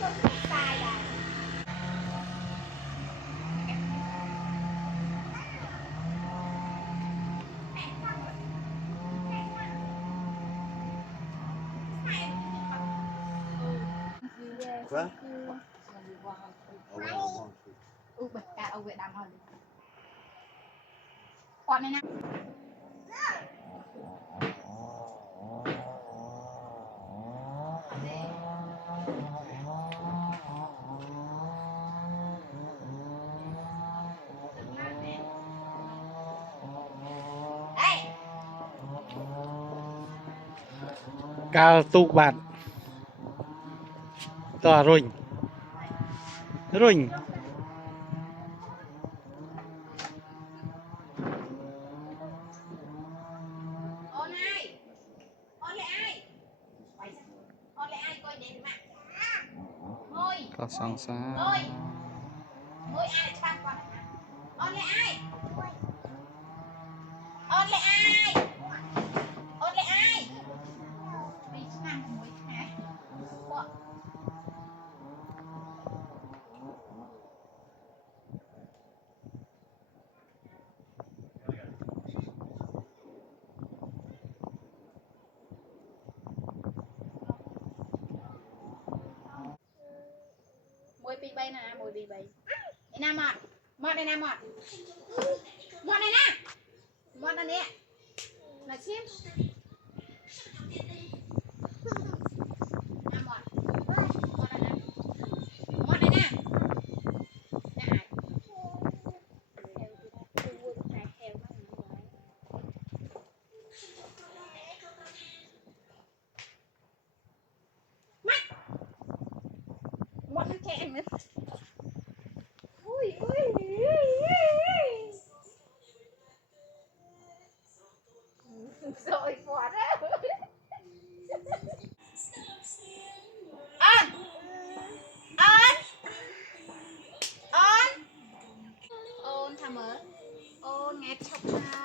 Vâng. bật cả ông Việt Nam hơn. Con này nè. Cao tụ bạn tòa rồi rồi Ôn ai? Ôn lại ai? Ôn lại ai coi đến mà. Môi. có song xa Môi. Môi ai cho con. Ôn lại ai? Ôn lại ai? Ôn lại ai? Đi sang môi hả? Môi pi bay nè, môi pi bay. Đây nè mọt. Mọt đây nè mọt. Mọt đây nè. Mọt đây nè. Là chim. Nè mọt. Mọt đây nè. Mọt đây nè. Nè ai? Mọt nó kẹn nữa. Ui ui. Rồi quá đó. Ôn. Ôn. Ôn. Ôn thầm ơi. Ôn nghe chọc nào.